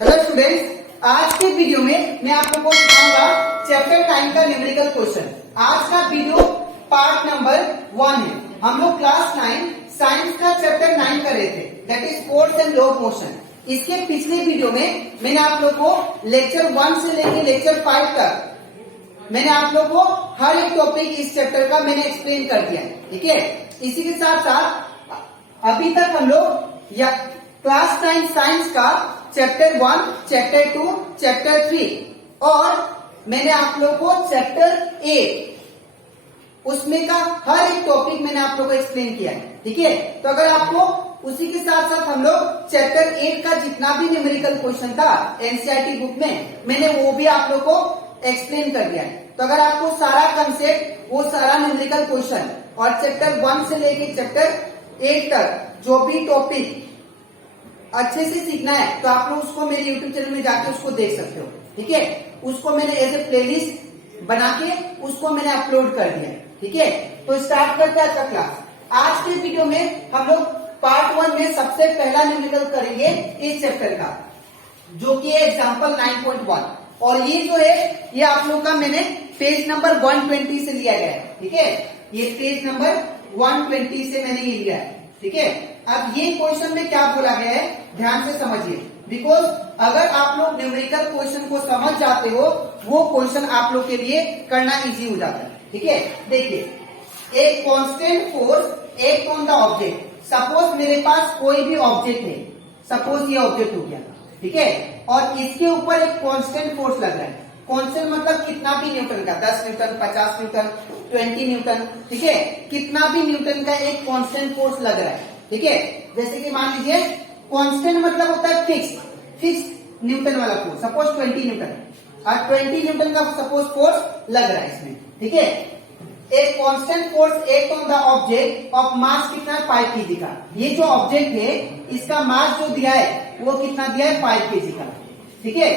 Hello students, आज के video में मैं आप लोगों को सिखाऊंगा चैप्टर 9 का न्यूमेरिकल क्वेश्चन। आज का वीडियो पार्ट नंबर 1 है। हम लोग क्लास 9 साइंस का चैप्टर 9 कर रहे थे, that is force and law of motion. इसके पिछले वीडियो में मैंने आप लोग को लेक्चर 1 से लेकर लेक्चर 5 तक मैंने आप लोग को हर एक टॉपिक इस चैप्टर का मैंने एक्सप्लेन कर दिया, ठीक है। इसी के साथ साथ अभी तक हम लोग या क्लास 9 साइंस का चैप्टर 1, चैप्टर 2, चैप्टर 3 और मैंने आप लोग को चैप्टर 8 उसमें का हर एक टॉपिक मैंने आप लोग को एक्सप्लेन किया है, ठीक है। तो अगर आपको उसी के साथ साथ हम लोग चैप्टर 8 का जितना भी न्यूमेरिकल क्वेश्चन था एनसीईआरटी बुक में मैंने वो भी आप लोग को एक्सप्लेन कर दिया है। तो अगर आपको सारा कंसेप्ट, वो सारा न्यूमेरिकल क्वेश्चन और चैप्टर 1 से लेके चैप्टर 8 तक जो भी टॉपिक अच्छे से सीखना है तो आप लोग उसको मेरे YouTube चैनल में जाके उसको देख सकते हो, ठीक है। उसको मैंने एज ए प्लेलिस्ट बना के उसको मैंने अपलोड कर दिया, ठीक है। तो स्टार्ट करते हैं आज का क्लास। आज के वीडियो में हम लोग पार्ट 1 में सबसे पहला न्यूमेरिकल करेंगे इस चैप्टर का, जो कि है एग्जाम्पल 9.1। और ये जो है ये आप लोग का मैंने पेज नंबर 120 से लिया गया है, ठीक है। ये पेज नंबर 120 से मैंने ये लिया है, ठीक है। अब ये क्वेश्चन में क्या बोला गया है ध्यान से समझिए, बिकॉज अगर आप लोग न्यूमेरिकल क्वेश्चन को समझ जाते हो वो क्वेश्चन आप लोग के लिए करना इजी हो जाता है, ठीक है। देखिए, एक constant force act on the object. Suppose मेरे पास कोई भी ऑब्जेक्ट है, सपोज ये ऑब्जेक्ट हो गया, ठीक है, और इसके ऊपर एक कांस्टेंट फोर्स लग रहा है। कांस्टेंट मतलब कितना भी न्यूटन का, 10 न्यूटन, 50 न्यूटन, 20 न्यूटन, ठीक है, कितना भी न्यूटन का एक कांस्टेंट फोर्स लग रहा है, ठीक है। जैसे कि मान लीजिए कांस्टेंट मतलब होता है फिक्स न्यूटन वाला फोर्स। सपोज 20 न्यूटन और 20 न्यूटन का सपोज फोर्स लग रहा है इसमें, ठीक है। एक constant force act on the object of mass कितना है 5 केजी का। ये जो ऑब्जेक्ट है इसका मास जो दिया है वो कितना दिया है 5 केजी का, ठीक है।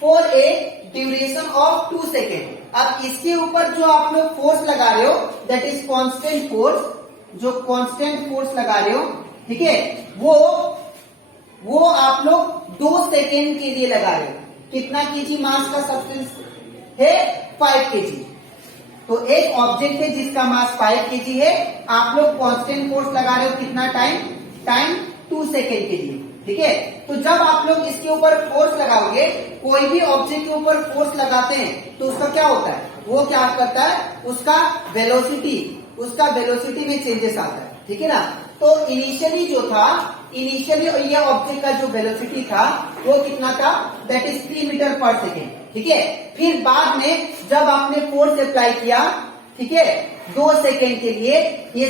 For a duration of 2 second. अब इसके ऊपर जो आप लोग फोर्स लगा रहे हो दैट इज कांस्टेंट फोर्स, जो कांस्टेंट फोर्स लगा रहे हो, ठीक है, वो आप लोग 2 सेकेंड के लिए लगा रहे हो। कितना केजी मास का सब्सटेंस है 5 केजी। तो एक ऑब्जेक्ट है जिसका मास 5 केजी है, आप लोग कांस्टेंट फोर्स लगा रहे हो कितना टाइम 2 सेकेंड के लिए, ठीक है। तो जब आप लोग इसके ऊपर फोर्स लगाओगे, कोई भी ऑब्जेक्ट के ऊपर फोर्स लगाते हैं तो उसका क्या होता है, वो क्या करता है, उसका वेलोसिटी में चेंजेस आता है, ठीक है ना। तो इनिशियली ये ऑब्जेक्ट का जो वेलोसिटी था वो कितना था, दैट इज 3 मीटर पर सेकेंड, ठीक है। फिर बाद में जब आपने फोर्स अप्लाई किया, ठीक है, 2 सेकेंड के लिए, ये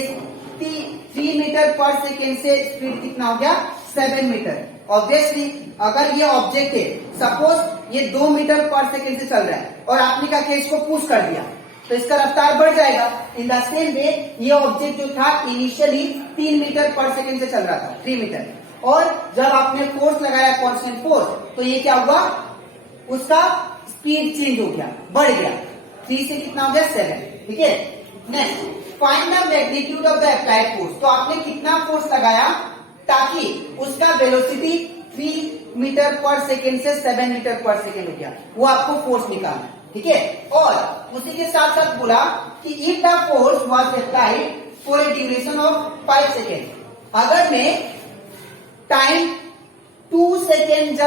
3 मीटर पर सेकेंड से स्पीड कितना हो गया 7 मीटर। ऑब्वियसली अगर ये ऑब्जेक्ट है, सपोज ये 2 मीटर पर सेकेंड से चल रहा है और आपने क्या किया, इसको पुश कर दिया तो इसका रफ्तार बढ़ जाएगा। इन द सेम वे ये ऑब्जेक्ट जो था इनिशियली 3 मीटर पर सेकेंड से चल रहा था, 3 मीटर, और जब आपने फोर्स लगाया कांस्टेंट फोर्स तो ये क्या हुआ, उसका स्पीड चेंज हो गया, बढ़ गया, 3 से कितना हो गया 7, ठीक है। Next, find the magnitude of the applied force. तो आपने कितना फोर्स लगाया ताकि उसका वेलोसिटी 3 मीटर पर सेकेंड से 7 मीटर पर सेकेंड हो गया, वो आपको फोर्स निकालना है, ठीक है। और उसी के साथ साथ बोला कि if the force was applied for a duration of 5 second, अगर मैं टाइम 2 सेकेंड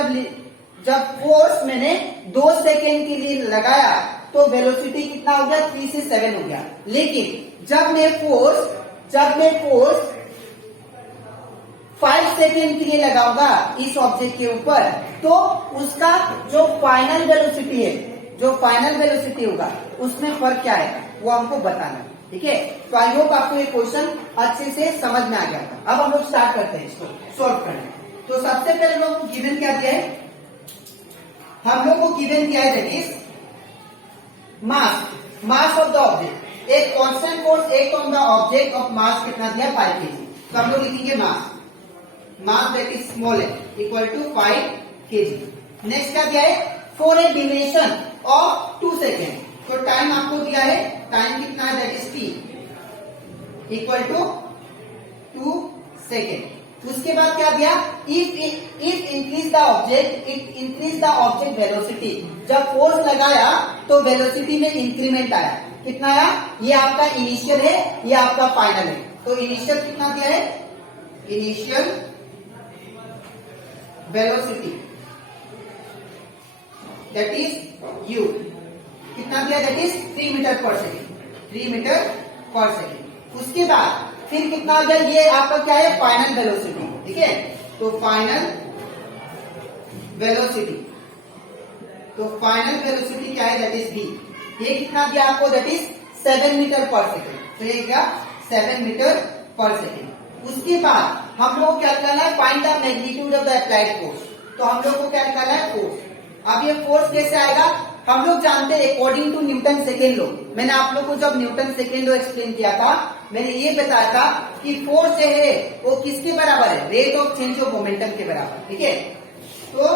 जब फोर्स मैंने 2 सेकेंड के लिए लगाया तो वेलोसिटी कितना हो गया 3 से 7 हो गया। लेकिन जब मैं फोर्स 5 सेकेंड के लिए लगाऊंगा इस ऑब्जेक्ट के ऊपर तो उसका जो फाइनल वेलोसिटी होगा उसमें फर्क क्या है वो हमको बताना, ठीक है। तो आई होप आपको ये क्वेश्चन अच्छे से समझ में आ गया था। अब हम लोग स्टार्ट करते हैं इसको सॉल्व करने। तो सबसे पहले लोग को गिवन क्या दिया है, हम लोग को गिवन दिया है that is mass of the object. एक constant force act on the object of mass कितना दिया 5 केजी। तो हम लोग लिखेंगे मास दैट इज स्मॉल है इक्वल टू 5 केजी। नेक्स्ट क्या दिया है, for a duration of 2 second. तो टाइम आपको दिया है, टाइम कितना है that is t equal to 2 second, उसके बाद क्या दिया, if increase the object, it increase the object velocity. जब फोर्स लगाया तो वेलोसिटी में इंक्रीमेंट आया। कितना आया, ये आपका इनिशियल है, ये आपका फाइनल है। तो इनिशियल कितना दिया है, initial velocity that is you, कितना दिया, दैट इज 3 मीटर पर सेकेंड, 3 मीटर पर सेकेंड। उसके बाद फिर कितना आ गया, ये आपका क्या है, फाइनल वेलोसिटी। ठीक है, तो फाइनल वेलोसिटी, तो फाइनल वेलोसिटी क्या है, दैट इज v। ये कितना दिया आपको, दैट इज 7 मीटर पर सेकेंड। तो ये क्या, 7 मीटर पर सेकेंड। उसके बाद हम लोग क्या करना है, find the magnitude of the applied force. तो हम लोग को क्या करना है, फोर्स। अब ये फोर्स कैसे आएगा, हम लोग जानते हैं according to Newton second law. मैंने आप लोग को जब न्यूटन सेकेंड लॉ एक्सप्लेन किया था, मैंने ये बताया था कि फोर्स जो है वो किसके बराबर है, rate of change of momentum के बराबर। ठीक है, तो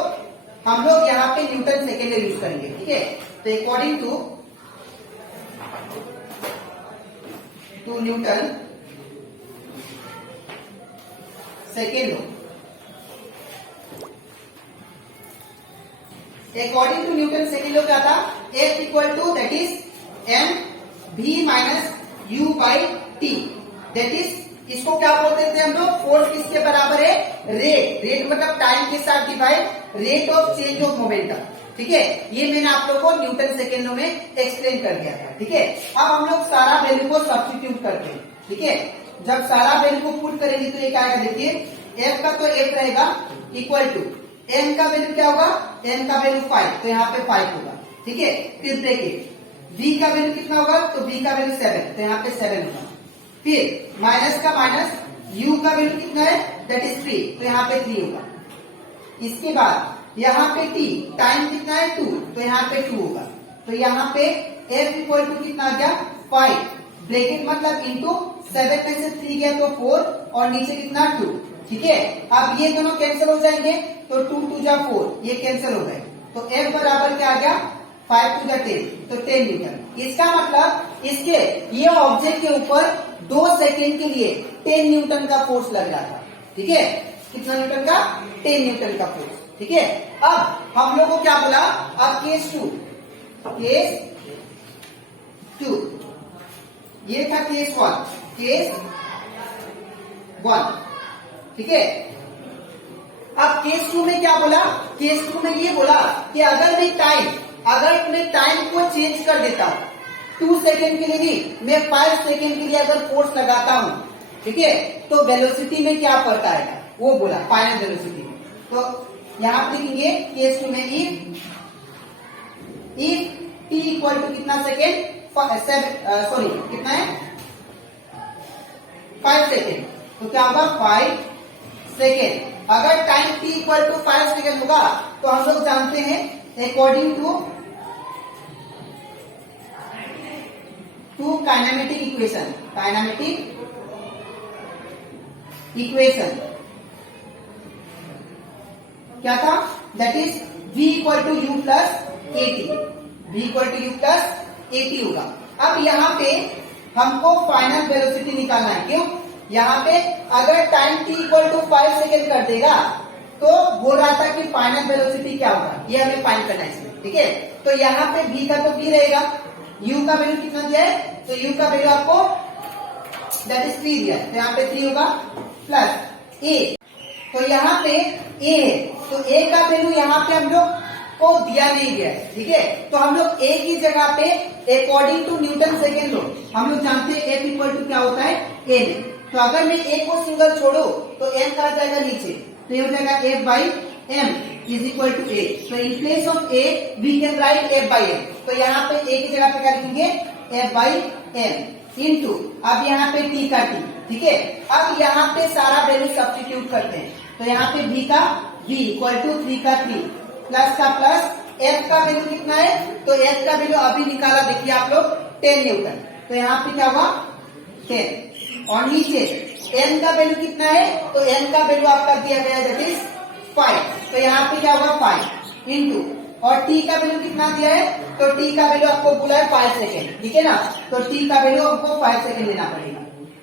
हम लोग यहाँ पे न्यूटन सेकेंड लॉ यूज करेंगे। ठीक है, तो according to Newton second law, according to Newton second law क्या था, F equal to that is m v minus u by t. That is, इसको क्या बोलते थे हम लोग, फोर्स किसके बराबर है, रेट। रेट मतलब टाइम के साथ divide rate of change of momentum. ठीक है, ये मैंने आप लोग को न्यूटन सेकेंड लॉ में एक्सप्लेन कर दिया था। ठीक है, अब हम लोग सारा वैल्यू को सब्स्टिट्यूट करते हैं। ठीक है, जब सारा वैल्यू को पुट करेंगे तो ये क्या आएगा, देखिए f का तो f रहेगा इक्वल टू m का वैल्यू क्या होगा, m का वैल्यू 5, तो यहाँ पे 5 होगा। ठीक है, फिर ब्रैकेट v का वैल्यू कितना होगा, तो v का वैल्यू 7, तो यहाँ पे 7 होगा। फिर माइनस का माइनस, u का वैल्यू कितना है, दैट इज 3, तो यहाँ पे 3 होगा। इसके बाद यहाँ पे t, टाइम कितना है 2, तो यहाँ पे 2 होगा। तो यहाँ पे f इक्वल टू कितना आ गया, 5, ब्रैकेट मतलब इंटू 7 में से 3 गया तो 4, और नीचे कितना 2। ठीक है, अब ये दोनों कैंसिल हो जाएंगे, तो 2 2 जा 4, ये कैंसिल हो गए। तो f बराबर क्या आ गया, 5 टू जा 10, तो 10 न्यूटन। इसका मतलब इसके ये ऑब्जेक्ट के ऊपर 2 सेकेंड के लिए 10 न्यूटन का फोर्स लग रहा था। ठीक है, कितना न्यूटन का, 10 न्यूटन का फोर्स। ठीक है, अब हम लोग को क्या बोला, अब केस 2, ये था केस 1, केस 1। ठीक है, अब केस 2 में क्या बोला, केस 2 में ये बोला कि अगर मैं टाइम को चेंज कर देता हूं, 2 सेकेंड के लिए नहीं, मैं 5 सेकेंड के लिए अगर फोर्स लगाता हूं, ठीक है, तो वेलोसिटी में क्या फर्क आएगा, वो बोला फाइनल वेलोसिटी में। तो यहां पर लिखेंगे केस 2 में इफ t इक्वल टू कितना सेकेंड, सॉरी कितना है, 5 सेकेंड, तो क्या होगा 5 सेकेंड। अगर time t equal to 5 second होगा तो हम लोग जानते हैं अकॉर्डिंग टू काइनेमेटिक इक्वेशन, क्या था, that is v equal to u plus a t होगा। अब यहाँ पे हमको फाइनल वेलोसिटी निकालना है, क्यों, यहाँ पे अगर time t equal to 5 second कर देगा तो बोल रहा था कि फाइनल वेलोसिटी क्या होगा, ये हमें फाइंड करना है इसमें। ठीक है, तो यहाँ पे v का तो v रहेगा, u का वैल्यू कितना दिया है, तो u का वैल्यू आपको दैट इज 3 दिया है, तो यहाँ पे 3 होगा प्लस a, तो यहाँ पे a है, तो a का वैल्यू यहाँ पे हम लोग को दिया नहीं गया है। ठीक है, तो हम लोग a की जगह पे according to Newton second law हम लोग जानते हैं f इक्वल टू क्या होता है, a में। तो अगर मैं a को सिंगल छोड़ू तो m का जाएगा नीचे, तो ये हो जाएगा f by m is equal to a। तो in place of a we can write f by m। तो यहाँ पे a की जगह पे क्या लिखेंगे, f बाई m इंटू, अब यहाँ पे t का t। ठीक है, अब यहाँ पे सारा वैल्यू सब्स्टिट्यूट करते हैं, तो यहाँ पे v का v इक्वल टू 3 का 3 प्लस का प्लस, f का वैल्यू कितना है, तो f का वैल्यू अभी निकाला, देखिए आप लोग 10 न्यूटन, तो यहाँ पे क्या हुआ 10, और नीचे n का वैल्यू कितना है, तो n का वैल्यू आपका दिया गया है दैट इज 5, तो यहाँ पे क्या होगा 5 इंटू, और t का वैल्यू कितना दिया है, तो t का वैल्यू आपको बोला है 5 सेकेंड। ठीक है ना, तो t का वैल्यू आपको 5 सेकेंड लेना पड़ेगा।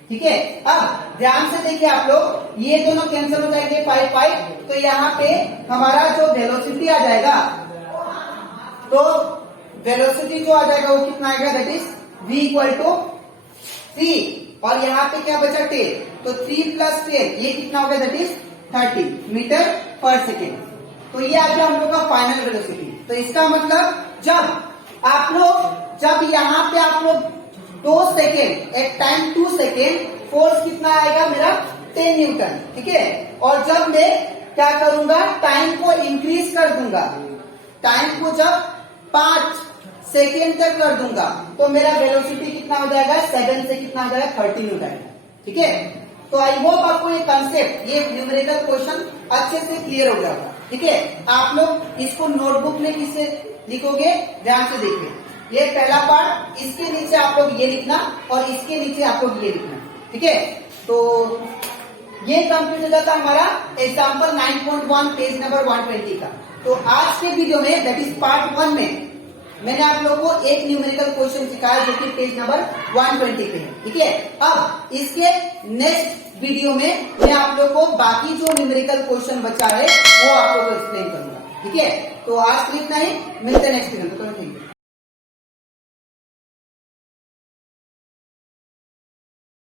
ठीक है। अब ध्यान से देखिए आप लोग, ये दोनों कैंसिल हो जाएंगे 5 5, तो यहाँ पे हमारा जो वेलोसिटी आ जाएगा, तो वेलोसिटी जो आ जाएगा वो कितना आएगा, that is v equal to 3, और यहाँ पे क्या बचा 10, तो 3 प्लस 10 ये कितना हो गया, दैट इज 30 मीटर पर सेकेंड। तो ये आ गया हम लोग का फाइनल वेलोसिटी। तो इसका मतलब जब यहाँ पे आप लोग 2 सेकेंड, एक टाइम 2 सेकेंड, फोर्स कितना आएगा मेरा 10 न्यूटन, ठीक है। और जब मैं क्या करूंगा, टाइम को इंक्रीज कर दूंगा, टाइम को जब 5 सेकेंड तक कर दूंगा, तो मेरा वेलोसिटी कितना हो जाएगा, 7 से कितना हो जाएगा, 13 हो जाएगा, ठीक है। तो आई होप आपको ये कंसेप्ट, ये न्यूमेरिकल क्वेश्चन अच्छे से क्लियर हो गया होगा, ठीक है। आप लोग इसको नोटबुक में किससे लिखोगे, ध्यान से देखिए। ये पहला पार्ट, इसके नीचे आप लोग ये लिखना और इसके नीचे आप लोग ये लिखना, ठीक है। तो ये कंप्लीट हो जाता हमारा एग्जाम्पल 9.1 पेज नंबर 120 का। तो आज के वीडियो में, दैट इज पार्ट 1 में, मैंने आप लोगों को एक न्यूमेरिकल क्वेश्चन सिखाया जो कि पेज नंबर 120 पे है, ठीक है। अब इसके नेक्स्ट वीडियो में मैं आप लोगों को बाकी जो न्यूमेरिकल क्वेश्चन बचा है वो आप लोगों को एक्सप्लेन करूंगा, ठीक है। तो आज के लिए इतना ही, मिलते हैं नेक्स्ट वीडियो में।